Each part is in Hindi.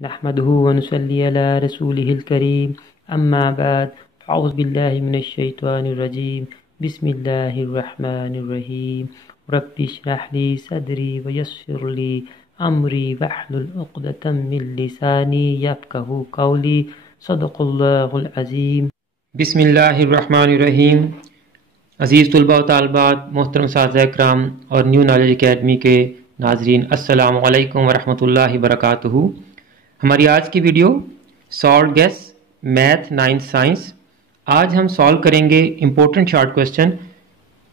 नहमदुहु व नुसल्ली अला रसूलिहिल करीम अम्मा बाद अऊज़ु बिल्लाहि मिनश शैतानिर रजीम बिस्मिल्लाहिर रहमानिर रहीम रब्बि इश्रह ली सदरी व यस्सिर ली अमरी वहलुल उक़दतम मिन लिसानी यफ़क़हू क़ौली सदक़ल्लाहुल अज़ीम। बिस्मिल्लाहिर रहमानिर रहीम। अज़ीज़ तुलबा व तालिबात, मोहतरम साथिया इकराम और न्यू नॉलेज एकेडमी के नाज़रीन, अस्सलामु अलैकुम व रहमतुल्लाहि व बरकातुहू। हमारी आज की video solve guess math 9th science. आज हम सॉल्व करेंगे important short question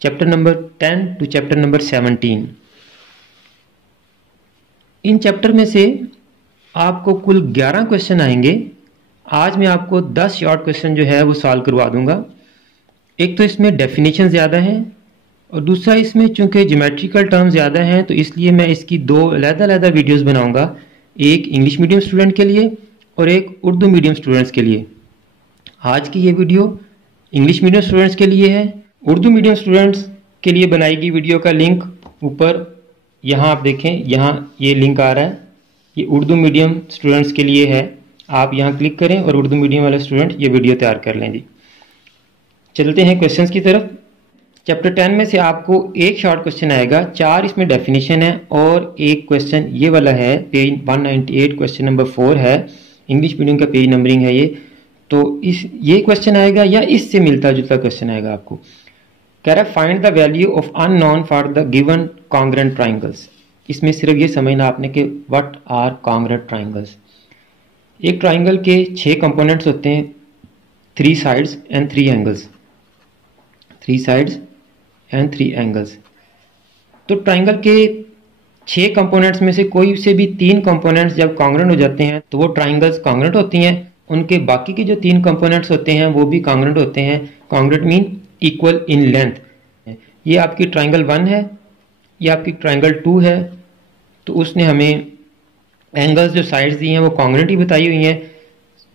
chapter number 10 to chapter number 17। इन चैप्टर में से आपको कुल 11 क्वेश्चन आएंगे। आज मैं आपको 10 शॉर्ट क्वेश्चन जो है वो सॉल्व करवा दूंगा। एक तो इसमें डेफिनेशन ज़्यादा है और दूसरा इसमें चूंकि ज्योमेट्रिकल टर्म ज़्यादा हैं तो इसलिए मैं इसकी दो अलग-अलग वीडियोस बनाऊंगा, एक इंग्लिश मीडियम स्टूडेंट के लिए और एक उर्दू मीडियम स्टूडेंट्स के लिए। आज की ये वीडियो इंग्लिश मीडियम स्टूडेंट्स के लिए है। उर्दू मीडियम स्टूडेंट्स के लिए बनाई गई वीडियो का लिंक ऊपर यहाँ आप देखें, यहाँ ये लिंक आ रहा है, ये उर्दू मीडियम स्टूडेंट्स के लिए है। आप यहाँ क्लिक करें और उर्दू मीडियम वाले स्टूडेंट ये वीडियो तैयार कर लें। जी चलते हैं क्वेश्चंस की तरफ। चैप्टर 10 में से आपको एक शॉर्ट क्वेश्चन आएगा, 4 इसमें डेफिनेशन है और एक क्वेश्चन ये वाला है, पेज 198 क्वेश्चन नंबर 4 है, इंग्लिश मीडियम का पेज नंबरिंग है ये। तो ये क्वेश्चन आएगा या इससे मिलता जुलता क्वेश्चन आएगा आपको। कह रहा है find the value of unknown for the given congruent triangles. इसमें सिर्फ ये समझना आपने कि व्हाट आर कॉन्ग्रुएंट ट्राइंगल्स। एक ट्राइंगल के 6 कंपोनेंट्स होते हैं, 3 sides and 3 angles, 3 sides and 3 angles. तो ट्राइंगल के 6 कंपोनेंट्स में से कोई से भी 3 कंपोनेंट्स जब कॉन्ग्रुएंट हो जाते हैं तो वो ट्राइंगल्स कॉन्ग्रुएंट होती हैं। उनके बाकी के जो 3 कंपोनेंट्स होते हैं वो भी कॉन्ग्रुएंट होते हैं। Congruent mean equal in length. ये आपकी ट्राइंगल 1 है, ये आपकी ट्राइंगल 2 है, तो उसने हमें एंगल्स जो साइड्स दी हैं वो कॉन्ग्रुएंट ही बताई हुई हैं।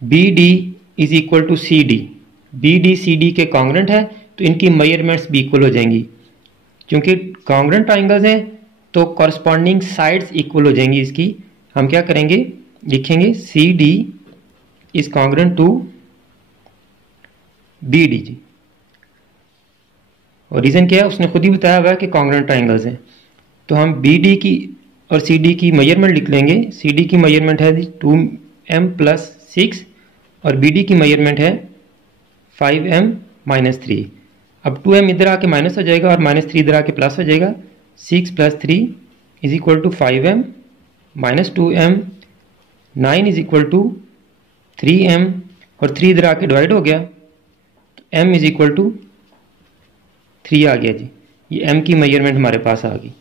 B D is equal to C D, B D C D के कॉन्ग्रुएंट है तो इनकी मेजरमेंट्स भी इक्वल हो जाएंगी। क्योंकि कॉन्ग्रुएंट ट्राइंगल्स हैं तो कॉरस्पॉन्डिंग साइड्स इक्वल हो जाएंगी। इसकी हम क्या करेंगे, लिखेंगे C D is congruent to B D जी। और रीजन क्या है, उसने खुद ही बताया हुआ है कि कॉन्ग्रुएंट ट्राइंगल्स हैं। तो हम बी डी की और सी डी की मेजरमेंट लिख लेंगे। सी डी की मेजरमेंट है 2m + 6 और बी डी की मेजरमेंट है 5m - 3। अब 2m इधर आके माइनस हो जाएगा और -3 इधर आके प्लस हो जाएगा। 6 + 3 is equal to 5m - 2m, 9 is equal to 3m और 3 इधर आके डिवाइड हो गया तो m इज इक्वल टू 3 आ गया जी। ये m की मेजरमेंट हमारे पास आ गई।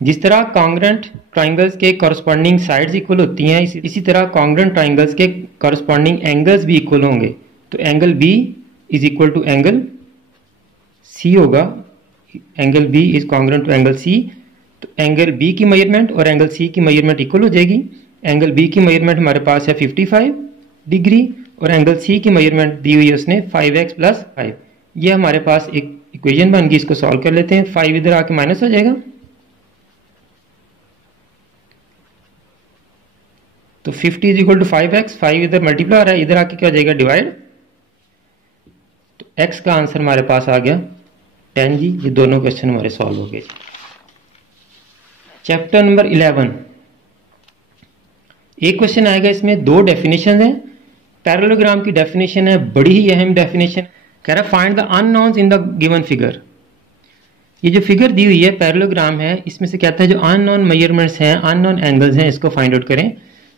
जिस तरह कॉन्ग्रुएंट ट्राइंगल्स के कॉरस्पॉन्डिंग साइड्स इक्वल होती हैं, इसी तरह कॉन्ग्रुएंट ट्राइंगल्स के कॉरस्पॉन्डिंग एंगल्स भी इक्वल होंगे। तो angle B is equal to angle C होगा। Angle B is congruent to angle C। तो एंगल B की मेजरमेंट और एंगल C की मेजरमेंट इक्वल हो जाएगी। एंगल B की मेजरमेंट हमारे पास है 55 डिग्री और एंगल C की मेजरमेंट दी हुई है उसने 5x + 5। ये हमारे पास एक इक्वेशन बन गई। इसको सॉल्व कर लेते हैं। 5 इधर आके माइनस हो जाएगा तो 50 इज इक्वल टू 5x, 5 इधर मल्टीप्लाई आ रहा है, इधर आके क्या हो जाएगा, डिवाइड। तो x का आंसर हमारे पास आ गया 10 जी। ये दोनों क्वेश्चन हमारे सॉल्व हो गए। चैप्टर नंबर 11 एक क्वेश्चन आएगा, इसमें 2 डेफिनेशन है। पैरेललोग्राम की डेफिनेशन है, बड़ी ही अहम डेफिनेशन। कह रहा है find the unknowns in the given figure. ये जो फिगर दी हुई है पैरेललोग्राम है, इसमें से कहता है जो अननोन मेजरमेंट्स हैं, अननोन एंगल्स हैं, इसको फाइंड आउट करें।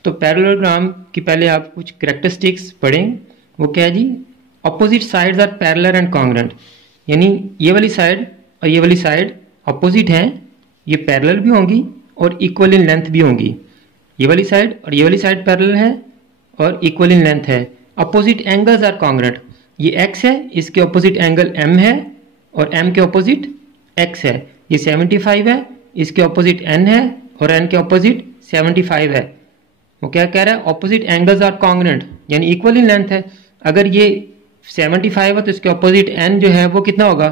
तो पैरेललोग्राम की पहले आप कुछ कैरेक्टरिस्टिक्स पढ़ें। वो क्या है जी, opposite sides are parallel and congruent. यानी ये वाली साइड और ये वाली साइड अपोजिट हैं, ये पैरेलल भी होंगी और इक्वल इन लेंथ भी होंगी। ये वाली साइड और ये वाली साइड पैरेलल है और इक्वल इन लेंथ है। Opposite angles are congruent. ये x है, इसके अपोजिट एंगल m है और m के अपोजिट x है। ये 75 है, इसके अपोजिट n है और n के अपोजिट 75 है। वो क्या कह रहा है, ऑपोजिट एंगल्स आर कॉन्ग्रुएंट यानी इक्वल इन लेंथ है। अगर ये 75 है तो इसके ऑपोजिट n जो है वो कितना होगा,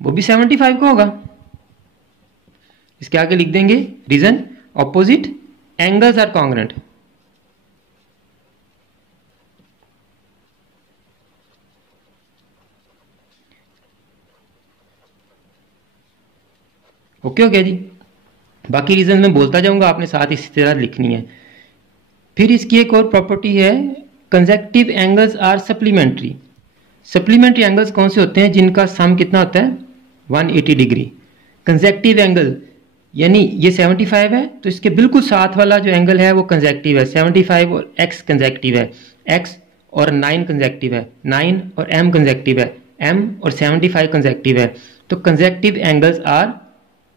वो भी 75 का होगा। इसके आगे लिख देंगे reason opposite angles are congruent. Okay हो गया जी। बाकी रीजन मैं बोलता जाऊंगा, आपने साथ इसी तरह लिखनी है। फिर इसकी एक और प्रॉपर्टी है, consecutive angles are supplementary. Supplementary angles कौन से होते हैं? जिनका सम कितना होता है? 180 डिग्री। कंसेक्टिव एंगल यानी ये 75 है, तो इसके बिल्कुल साथ वाला जो एंगल है वो कंसेक्टिव है। 75 और x कंसेक्टिव है, x और 9 कंसेक्टिव है, 9 और m कंसेक्टिव है, m और 75 कंसेक्टिव है। तो कंसेक्टिव एंगल्स आर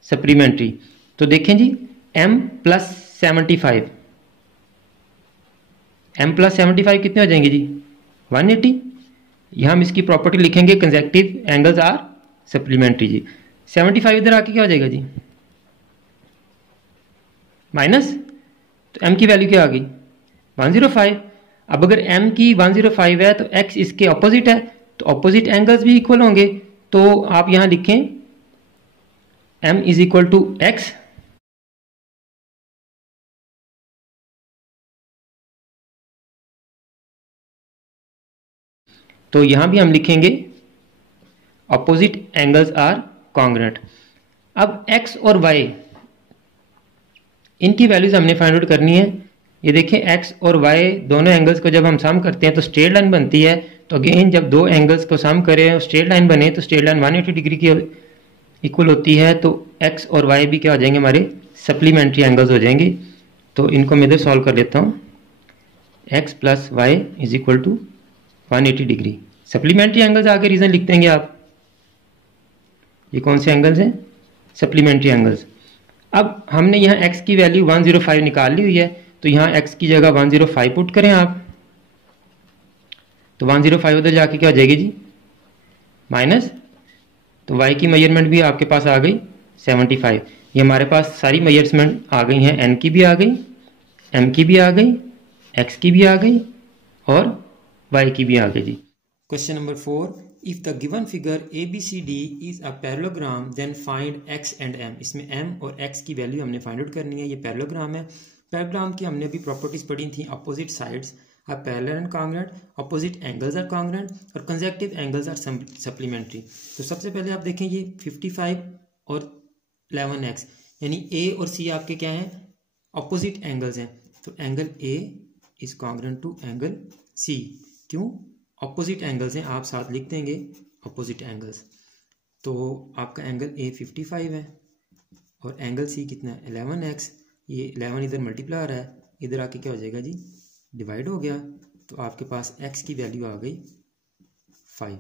सप्लीमेंट्री। तो देखें जी, m प्लस 75, m प्लस 75 कितने हो जाएंगे जी? 180। यहां हम इसकी प्रॉपर्टी लिखेंगे, कंसेक्टिव एंगल्स आर सप्लीमेंट्री जी। 75 इधर आके क्या हो जाएगा जी? माइनस, तो m की वैल्यू क्या आ गई? 105। अब अगर m की 105 है तो x इसके ऑपोजिट है, तो ऑपोजिट एंगल्स भी इक्वल होंगे। तो आप यहां लिखें m is equal to x, तो यहां भी हम लिखेंगे ऑपोजिट एंगल्स आर कॉन्ग्रुएंट। अब x और y इनकी वैल्यूज हमने फाइंड आउट करनी है। ये देखें, x और y दोनों एंगल्स को जब हम सम करते हैं तो स्ट्रेट लाइन बनती है। तो अगेन जब दो एंगल्स को सम करें और स्ट्रेट लाइन बने तो स्ट्रेट लाइन 180 डिग्री की इक्वल होती है। तो x और y भी क्या हो जाएंगे? हमारे सप्लीमेंट्री एंगल्स हो जाएंगे। तो इनको मैं इधर सॉल्व कर लेता हूँ। x plus Y is equal to 180 degree. Supplementary angles आगे रीजन लिख देंगे आप। ये कौन से एंगल्स हैं? Supplementary angles. अब हमने यहाँ x की वैल्यू 105 निकाल ली हुई है, तो यहाँ x की जगह 105 पुट करें आप। तो 105 उधर जाके क्या हो जाएगी जी? माइनस, तो y की मेजरमेंट भी आपके पास आ गई 75। ये हमारे पास सारी मेजरमेंट आ गई हैं, n की भी आ गई, m की भी आ गई, x की भी आ गई और y की भी आ गई जी। Question number 4, if the given figure ABCD is a parallelogram then find x and m। इसमें m और x की वैल्यू हमने फाइंड आउट करनी है। ये पैरेललोग्राम है। पैरेललोग्राम की हमने अभी प्रॉपर्टीज पढ़ी थी, opposite sides are parallel and congruent, opposite angles are congruent और कंसेक्टिव एंगल्स आर सप्लीमेंट्री। तो सबसे पहले आप देखें, ये 55 और 11x यानी a और c आपके क्या हैं? अपोजिट एंगल्स हैं। तो angle a is congruent to angle c। क्यों? अपोजिट एंगल्स हैं, आप साथ लिख देंगे अपोजिट एंगल्स। तो आपका एंगल A 55 है और एंगल C कितना है? 11x। ये 11 इधर मल्टीप्लाई आ रहा है, इधर आके क्या हो जाएगा जी? डिवाइड हो गया। तो आपके पास x की वैल्यू आ गई 5।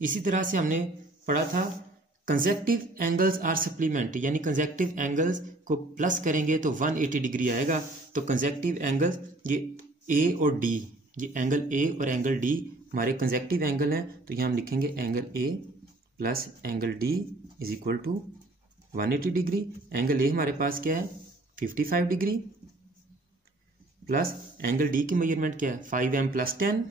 इसी तरह से हमने पढ़ा था कंसेक्टिव एंगल्स आर सप्लीमेंट्री, यानी कंसेक्टिव एंगल्स को प्लस करेंगे तो 180 डिग्री आएगा। तो कंसेक्टिव एंगल्स ये A और D, ये एंगल A और एंगल D हमारे कंसेक्टिव एंगल हैं। तो यहाँ हम लिखेंगे angle A plus angle D is equal to 180 degree. Angle A हमारे पास क्या है? 55 डिग्री प्लस एंगल D की मेजरमेंट क्या है? 5m प्लस 10,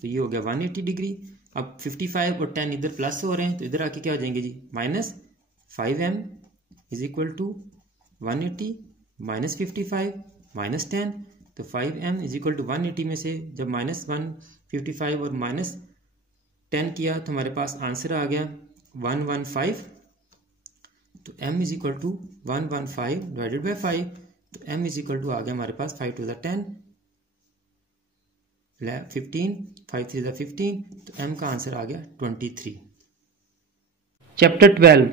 तो ये हो गया 180 डिग्री। अब 55 और 10 इधर प्लस हो रहे हैं, तो इधर आके क्या हो जाएंगे जी? Minus 5m is equal to 180 minus 55 minus 10। तो 5m इज इक्वल टू 180 में से जब माइनस 155 और माइनस 10 किया तो हमारे पास आंसर आ गया 115। तो m is equal to 115 divided by 5। तो m इज इक्वल टू आ गया हमारे पास 5 टू द 10 15, 5 3 द 15। तो m का आंसर आ गया 23। चैप्टर 12,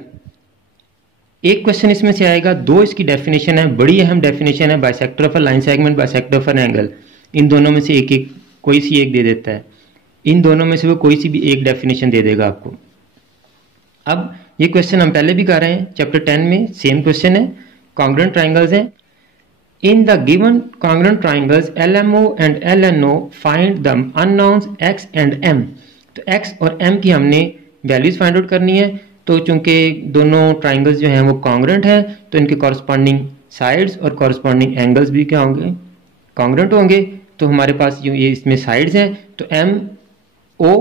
एक क्वेश्चन इसमें से आएगा, दो इसकी डेफिनेशन है, बड़ी अहम डेफिनेशन है, bisector of a line segment, bisector of an angle. इन दोनों में से एक एक कोई सी एक दे देता है, इन दोनों में से वो कोई सी भी एक डेफिनेशन दे देगा आपको। अब ये क्वेश्चन हम पहले भी कर रहे हैं, चैप्टर 10 में सेम क्वेश्चन है, कॉन्ग्रुएंट ट्राइंगल्स हैं। In the given congruent triangles LMO and LNO find the unknowns x and m। तो x और m की हमने वैल्यूज फाइंड आउट करनी है। तो चूंकि दोनों ट्राइंगल्स जो हैं वो कॉन्ग्रुएंट हैं, तो इनके कॉरस्पॉन्डिंग साइड्स और कॉरस्पॉन्डिंग एंगल्स भी क्या होंगे? कॉन्ग्रुएंट होंगे। तो हमारे पास ये इसमें साइड्स हैं, तो MO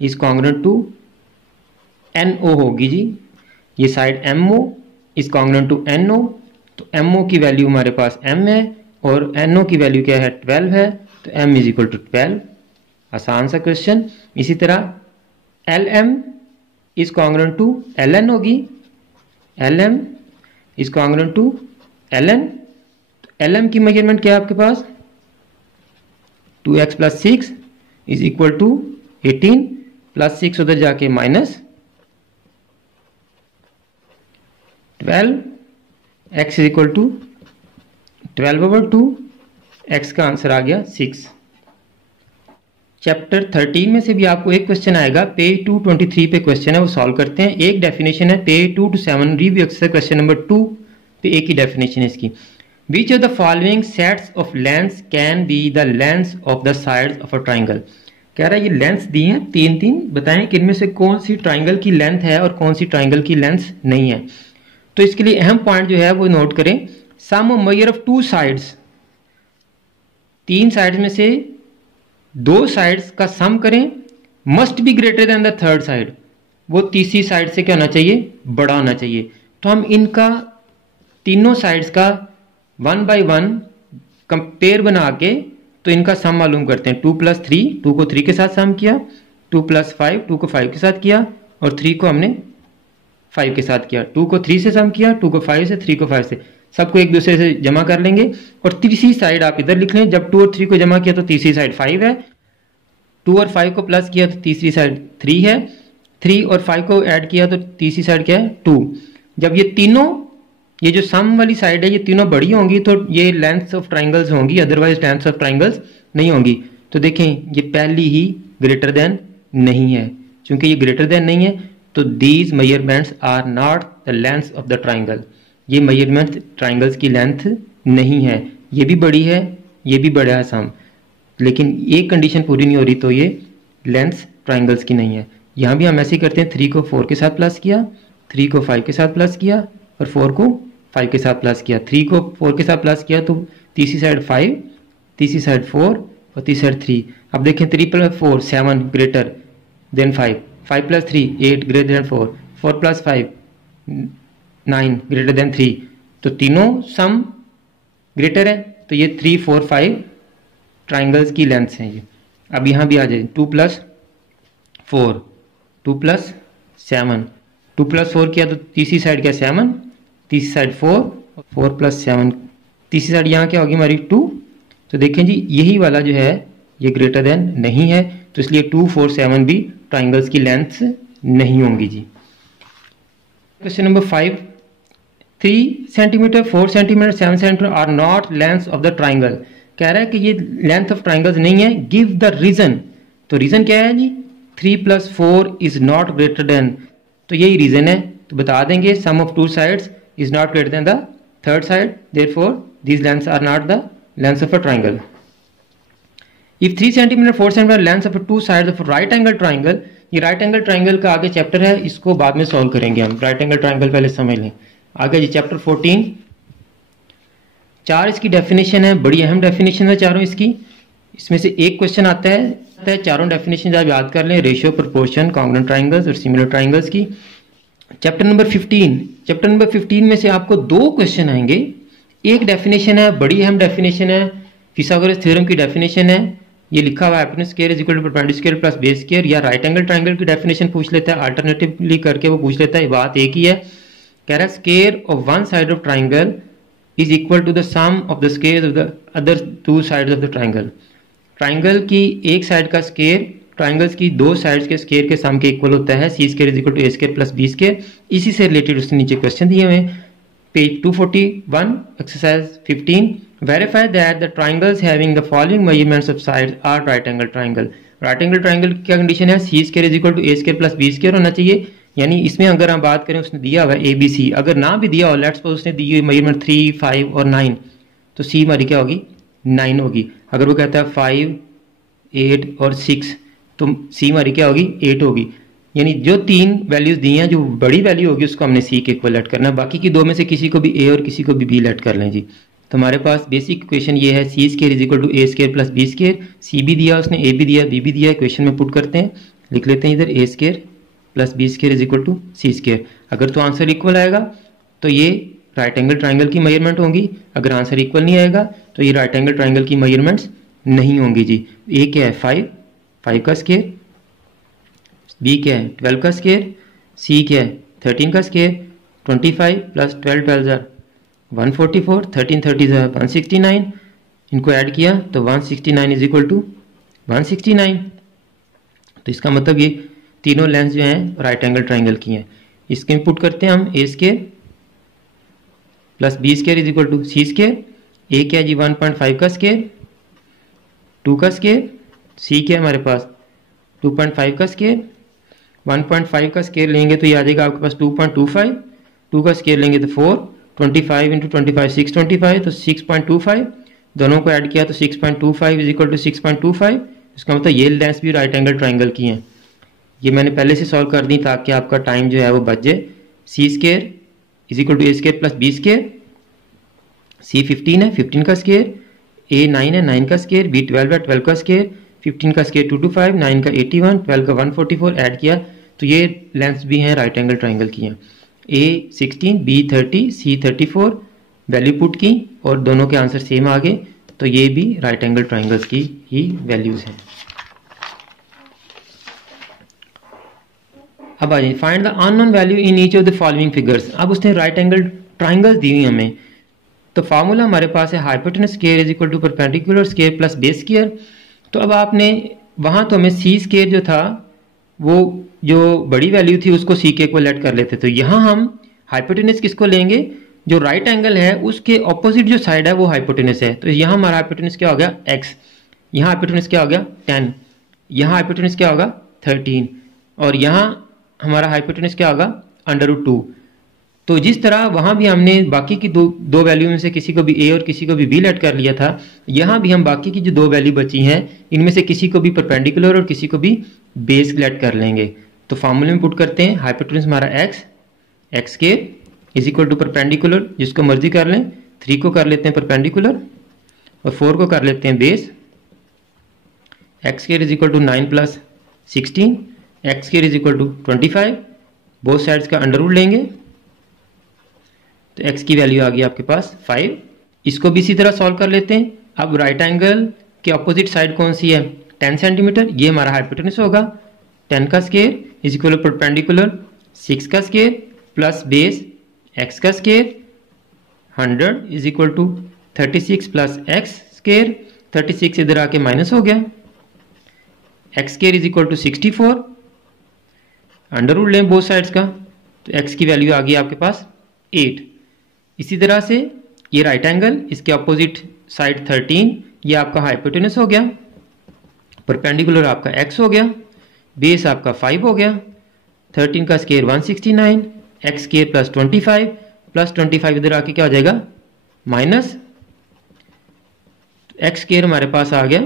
is congruent to NO होगी जी। ये side MO is congruent to NO। तो MO की वैल्यू हमारे पास M है और NO की वैल्यू क्या है? 12 है। तो M इज इक्वल टू 12। आसान सा क्वेश्चन। इसी तरह L M is congruent to L N होगी, L M is congruent to L N. L M की मेजरमेंट क्या है आपके पास, 2x + 6 इज इक्वल टू 18 + 6 उधर जाके -12, x is equal to 12/2, x का आंसर आ गया 6। चैप्टर 13 में से भी आपको एक क्वेश्चन आएगा, पेज 223 पे क्वेश्चन है, वो सॉल्व करते हैं। एक डेफिनेशन है page 2 to 7 review exercise question number 2 पे एक ही डेफिनेशन है इसकी। Which of the following sets of lengths can be the lengths of the sides of a triangle? कह रहा है ये लेंथ्स दी हैं 3-3, बताएं कि इनमें से कौन सी ट्राइंगल की लेंथ है और कौन सी ट्राइंगल की लेंथ नहीं है। तो इसके लिए अहम पॉइंट जो है वो नोट करें, sum measure of 2 sides, 3 sides में से 2 साइड्स का सम करें, must be greater than the third side, वो तीसरी साइड से क्या होना चाहिए, बड़ा होना चाहिए। तो हम इनका तीनों साइड्स का 1 by 1 कंपेयर बना के तो इनका सम मालूम करते हैं। 2 + 3, 2 को 3 के साथ सम किया, 2 + 5, 2 को 5 के साथ किया, और 3 को हमने 5 के साथ किया। 2 को 3 से सम किया, 2 को 5 से, 3 को 5 से, सबको एक दूसरे से जमा कर लेंगे। और तीसरी साइड आप इधर लिख लें, जब 2 और 3 को जमा किया तो तीसरी साइड 5 है, 2 और 5 को प्लस किया तो तीसरी साइड 3 है, 3 और 5 को ऐड किया तो तीसरी साइड क्या है, 2। जब ये तीनों, ये जो सम वाली साइड है, ये तीनों बड़ी होंगी तो ये लेंथ्स ऑफ ट्राइंगल्स होंगी, अदरवाइज लेंथ्स ऑफ ट्राइंगल्स नहीं होंगी। तो देखें ये पहली ही ग्रेटर देन नहीं है, क्योंकि ये ग्रेटर देन नहीं है तो these measurements are not the lengths of the triangle, ये मेजरमेंट ट्राइंगल्स की लेंथ नहीं है। ये भी बड़ी है, ये भी बड़ा है सम, लेकिन एक कंडीशन पूरी नहीं हो रही तो ये लेंथ्स ट्राइंगल्स की नहीं है। यहाँ भी हम ऐसे ही करते हैं, 3 को 4 के साथ प्लस किया, 3 को 5 के साथ प्लस किया और 4 को 5 के साथ प्लस किया। 3 को 4 के साथ प्लस किया तो तीसरी साइड 5, तीसरी साइड 4 और तीसरी साइड 3। अब देखें 3 + 4 7 greater than 5, 5 + 3 8 greater than 4, 4 + 5 9 greater than 3। तो तीनों सम ग्रेटर है, तो ये 3 4 5 ट्राइंगल्स की लेंथ्स हैं ये। अब यहाँ भी आ जाए 2 + 4, 2 + 7, 2 + 4 किया तो तीसरी साइड क्या 7, तीसरी साइड 4, 4 + 7, तीसरी साइड यहाँ क्या होगी हमारी 2। तो देखें जी यही वाला जो है ये ग्रेटर देन नहीं है, तो इसलिए 2 4 7 भी ट्राइंगल्स की लेंथ्स नहीं होंगी जी। Question number 5, 3 centimetre 4 centimetre 7 centimetre are not lengths of the triangle. कह रहा है कि ये लेंथ ऑफ ट्राइंगल्स नहीं है, गिव द रीजन। तो रीजन क्या है जी, 3 + 4 इज नॉट ग्रेटर देन, तो यही रीजन है। तो बता देंगे sum of 2 sides is not greater than the third side, therefore these lengths are not the lengths of a triangle. If 3 cm 4 cm lengths of 2 sides of a right angle triangle, ये right angle triangle का आगे चैप्टर है, इसको बाद में सॉल्व करेंगे हम। right angle triangle पहले समझ लें। आगे जी चैप्टर 14, 4 इसकी डेफिनेशन है, बड़ी अहम डेफिनेशन है चारों इसकी। इसमें से एक क्वेश्चन आता है, चारों डेफिनेशन आप याद कर लें, रेशियो, प्रोपोर्शन, कॉन्ग्रुएंट ट्राइंगल्स और सिमिलर ट्राइंगल्स की। चैप्टर नंबर 15 में से आपको 2 क्वेश्चन आएंगे। एक डेफिनेशन है, बड़ी अहम डेफिनेशन है, फिथागोरस थ्योरम की डेफिनेशन है, ये लिखा हुआ है hypotenuse square is equal to perpendicular square plus base square, या राइट एंगल ट्राइंगल की डेफिनेशन पूछ लेता है, अल्टरनेटिवली करके वो पूछ लेता है, बात एक ही है। कह रहा है square of one side of triangle is equal to the sum of the square of the other 2 sides of the triangle. Triangle की एक साइड का स्क्वायर ट्राइंगल्स की 2 साइड्स के स्क्वायर के सम के इक्वल होता है, C square is equal to A square plus B square. इसी से रिलेटेड उसने नीचे क्वेश्चन दिए हुए हैं, page 241 exercise 15, verify that the triangles having the following measurements of sides are right angle triangle. Right angle triangle की क्या कंडीशन है, C square is equal to A square plus B square होना चाहिए। यानी इसमें अगर हम बात करें, उसने दिया हुआ है ABC, अगर ना भी दिया हो, लेट्स सपोज उसने दी हुई मेजरमेंट 3 5 और 9, तो सी हमारी क्या होगी 9 होगी। अगर वो कहता है 5 8 और 6, तो सी हमारी क्या होगी 8 होगी। यानी जो 3 वैल्यूज दी हैं, जो बड़ी वैल्यू होगी उसको हमने सी के इक्वल लेट करना है, बाकी की 2 में से किसी को भी ए और किसी को भी बी लेट कर लें जी। तो हमारे पास बेसिक इक्वेशन ये है, C square is equal to A square plus B square. C भी दिया उसने, ए भी दिया, बी भी दिया, इक्वेशन में पुट करते हैं, लिख लेते हैं इधर A square plus B square is equal to C square. अगर तो आंसर इक्वल आएगा तो ये राइट एंगल ट्राइंगल की मेजरमेंट होंगी, अगर आंसर इक्वल नहीं आएगा तो ये राइट एंगल ट्राइंगल की मेजरमेंट्स नहीं होंगी जी। ए क्या है 5 का स्क्वायर, बी क्या है 12 का स्केयर, सी क्या है 13 का स्केयर, 25 प्लस 12 12 ज़ार 144, 13 30 ज़ार 169, इनको ऐड किया तो 169 इज इक्वल टू 169। तो इसका मतलब ये तीनों लेंस जो हैं राइट एंगल ट्राइंगल की हैं। इसके इनपुट करते हैं हम A square plus B square is equal to C square. A क्या है जी 1.5 का स्केयर, 2 का स्केयर, सी क्या है हमारे पास 2.5 का स्केयर। 1.5 का स्केयर लेंगे तो ये आ जाएगा आपके पास 2.25, 2 का स्केयर लेंगे तो 4, 25 इंटू 25 625 तो 6.25, दोनों को ऐड किया तो 6.25 इज इक्वल टू 6.25। इसका मतलब ये लेंस भी राइट एंगल ट्राइंगल की हैं। ये मैंने पहले से सॉल्व कर दी ताकि आपका टाइम जो है वो बच जाए। C square is equal to A square plus B square. C 15 है, 15 का स्केयर, ए 9 है, 9 का स्केयर, बी 12 है, 12 का स्केयर, 15 का स्केयर 225, 9 का 81, 12 का 144 ऐड किया तो ये लेंस भी हैं राइट एंगल ट्राइंगल की हैं। ए 16, बी 30, सी 34 वैल्यू पुट की और दोनों के आंसर सेम आ गए, तो ये भी राइट एंगल ट्राइंगल्स की ही वैल्यूज हैं। अब आ जाइए find the unknown value in each of the following figures. अब उसने राइट एंगल ट्राइंगल्स दी हुई हमें, तो फार्मूला हमारे पास है hypotenuse square is equal to perpendicular square plus base square. तो अब आपने वहां तो हमें सी स्क्वायर जो था वो जो बड़ी वैल्यू थी उसको सी के इक्वल ऐड कर लेते, तो यहाँ हम हाइपोटेनस किसको लेंगे, जो राइट एंगल है उसके ऑपोजिट जो साइड है वो हाइपोटेनस है। तो यहाँ हमारा हाइपोटेनस क्या हो गया x, यहाँ हाइपोटेनस क्या हो गया 10, यहाँ हाइपोटेनस क्या होगा 13 और यहाँ हमारा हाइपोटेनस क्या होगा √2। तो जिस तरह वहां भी हमने बाकी की दो वैल्यू में से किसी को भी a और किसी को भी b लेट कर लिया था, यहाँ भी हम बाकी की जो दो वैल्यू बची हैं इनमें से किसी को भी परपेंडिकुलर और किसी को भी बेस लेट कर लेंगे। तो फार्मूले में पुट करते हैं हाइपोटेनस हमारा x square is equal to perpendicular, जिसको मर्जी कर लें, 3 को कर लेते हैं परपेंडिकुलर और 4 को कर लेते हैं base. x square is equal to 9 plus 16, x square is equal to 25, both sides का अंडर रूट लेंगे तो x की वैल्यू आ गई आपके पास 5। इसको भी इसी तरह सॉल्व कर लेते हैं। अब राइट एंगल के ऑपोजिट साइड कौन सी है 10 सेंटीमीटर, ये हमारा हाइपोटेनस होगा। 10 का square is equal to perpendicular 6 का स्क्वायर प्लस बेस x का square 100 is equal to 36 plus x square, 36 इधर आके माइनस हो गया, x square is equal to 64, under root लें बोथ साइड्स का तो x की वैल्यू आ गई आपके पास 8। इसी तरह से ये राइट एंगल, इसके अपोजिट साइड 13, ये आपका हाइपोटेनस हो गया, परपेंडिकुलर आपका x हो गया, बेस आपका 5 हो गया, 13 का स्क्वायर 169, x स्क्वायर प्लस 25 इधर आके क्या हो जाएगा माइनस, x स्क्वायर हमारे पास आ गया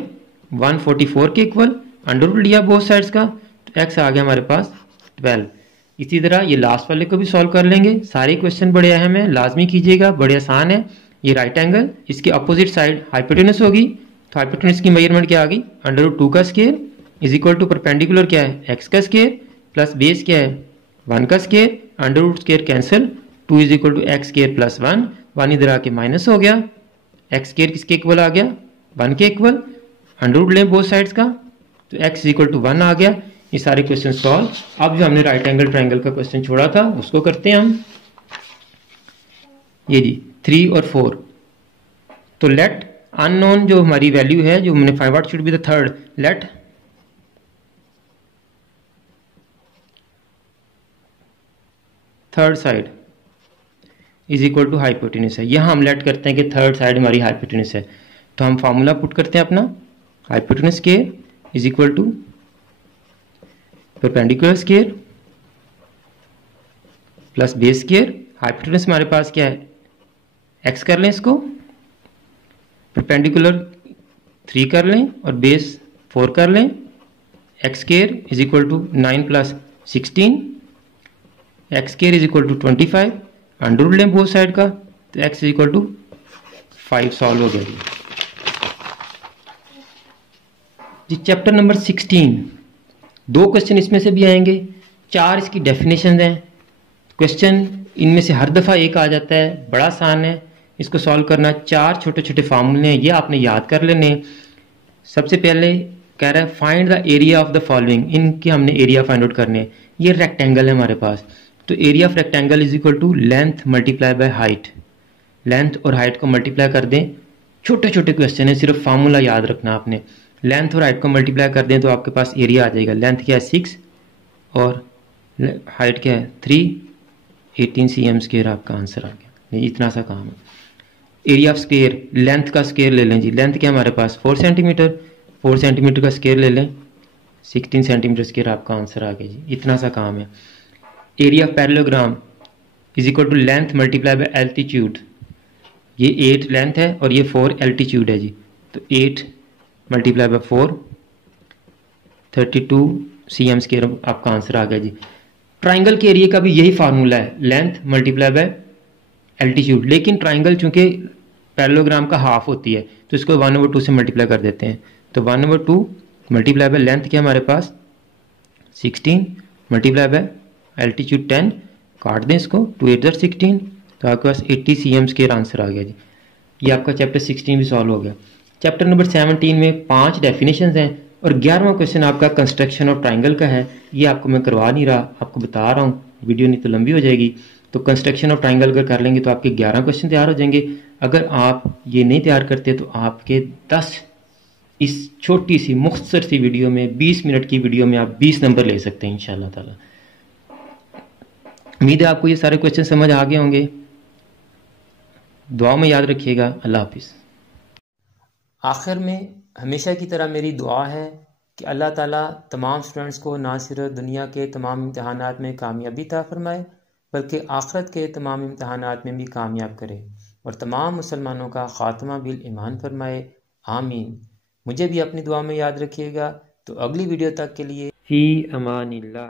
144 के इक्वल, अंडर रूट लिया बोथ साइड्स का तो x आ गया हमारे पास 12। इसी तरह ये लास्ट वाले को भी सॉल्व कर लेंगे। सारे क्वेश्चन बड़े अहम है, लाजमी कीजिएगा, बड़े आसान है। ये राइट एंगल, इसके अपोजिट साइड हाइपोटेनस होगी, तो हाइपोटेनस की मेजरमेंट क्या आ गई √2 का square is equal to perpendicular क्या है x का स्क्वायर प्लस बेस क्या है 1 का square, under root square cancel, 2 is equal to x square plus 1 इधर आके माइनस हो गया, x स्क्वायर किसके इक्वल आ गया 1 के इक्वल, अंडर रूट लें बोथ साइड्स का तो x इज इक्वल टू 1 आ गया। ये सारे क्वेश्चन सॉल्व। अब जो हमने राइट एंगल ट्राइंगल का क्वेश्चन छोड़ा था उसको करते हैं हम। ये जी 3 और 4, तो लेट अननोन जो हमारी वैल्यू है जो हमने find out should be the third, let third side is equal to hypotenuse है। यहां हम लेट करते हैं कि थर्ड साइड हमारी हाइपोटेनस है, तो हम फार्मूला पुट करते हैं अपना hypotenuse square is equal to perpendicular square plus base square. Hypotenuse हमारे पास क्या है x कर लें, इसको परपेंडिकुलर 3 कर लें और बेस 4 कर लें, x square is equal to 9 plus 16, x square is equal to 25, under root लें बोथ साइड का तो x is equal to 5 solve हो गया जी। चैप्टर नंबर 16, 2 क्वेश्चन इसमें से भी आएंगे, 4 इसकी डेफिनेशन हैं। क्वेश्चन इनमें से हर दफ़ा एक आ जाता है, बड़ा आसान है इसको सॉल्व करना। 4 छोटे छोटे फार्मूले हैं, ये आपने याद कर लेने। सबसे पहले कह रहा है find the area of the following, इनके हमने एरिया फाइंड आउट करने हैं। ये रेक्टेंगल है हमारे पास, तो area of rectangle is equal to length multiply by height. Length और हाइट को मल्टीप्लाई कर दें, छोटे छोटे क्वेश्चन है, सिर्फ फार्मूला याद रखना आपने। लेंथ और हाइट को मल्टीप्लाई कर दें तो आपके पास एरिया आ जाएगा। लेंथ क्या है 6 और हाइट क्या है 3, 18 cm स्क्वायर आपका आंसर आ गया। इतना सा काम है। एरिया ऑफ स्क्वायर, लेंथ का स्क्वायर ले लें जी। लेंथ क्या हमारे पास 4 सेंटीमीटर, 4 सेंटीमीटर का स्क्वायर ले लें, 16 सेंटीमीटर स्क्वायर आपका आंसर आ गया जी। इतना सा काम है। Area of parallelogram is equal to length multiply by altitude. ये 8 लेंथ है और ये 4 एल्टीट्यूड है जी, तो 8 मल्टीप्लाई बाय 4 32 cm स्क्वायर आपका आंसर आ गया जी। ट्राइंगल के एरिया का भी यही फार्मूला है, लेंथ मल्टीप्लाई बाय एल्टीट्यूड, लेकिन ट्राइंगल चूंकि पैरेललोग्राम का हाफ होती है तो इसको 1/2 से मल्टीप्लाई कर देते हैं। तो 1/2 मल्टीप्लाई बाय लेंथ क्या हमारे पास 16 मल्टीप्लाई बाय एल्टीट्यूड 10, काट दें इसको, 2 8 16, तो आपके पास 80 cm स्क्वायर आंसर आ गया जी। ये आपका चैप्टर 16 भी सॉल्व हो गया। चैप्टर नंबर 17 में 5 डेफिनेशंस हैं और 11वां क्वेश्चन आपका कंस्ट्रक्शन ऑफ ट्राइंगल का है। ये आपको मैं करवा नहीं रहा, आपको बता रहा हूँ, वीडियो नहीं तो लंबी हो जाएगी। तो कंस्ट्रक्शन ऑफ ट्राइंगल अगर कर लेंगे तो आपके 11 क्वेश्चन तैयार हो जाएंगे। अगर आप ये नहीं तैयार करते तो आपके 10 इस छोटी सी मुख्तसर सी वीडियो में 20 मिनट की वीडियो में आप 20 नंबर ले सकते हैं इंशाल्लाह ताला। उम्मीद है आपको ये सारे क्वेश्चन समझ आ गए होंगे। दुआ में याद रखिएगा। अल्लाह हाफिज़। आखिर में हमेशा की तरह मेरी दुआ है कि अल्लाह ताला तमाम स्टूडेंट्स को ना सिर्फ दुनिया के तमाम इम्तहानात में कामयाबी अता फरमाए बल्कि आखिरत के तमाम इम्तहानात में भी कामयाब करे और तमाम मुसलमानों का ख़ात्मा बिल ईमान फरमाए। आमीन। मुझे भी अपनी दुआ में याद रखिएगा। तो अगली वीडियो तक के लिए फ़ी अमानिल्लाह।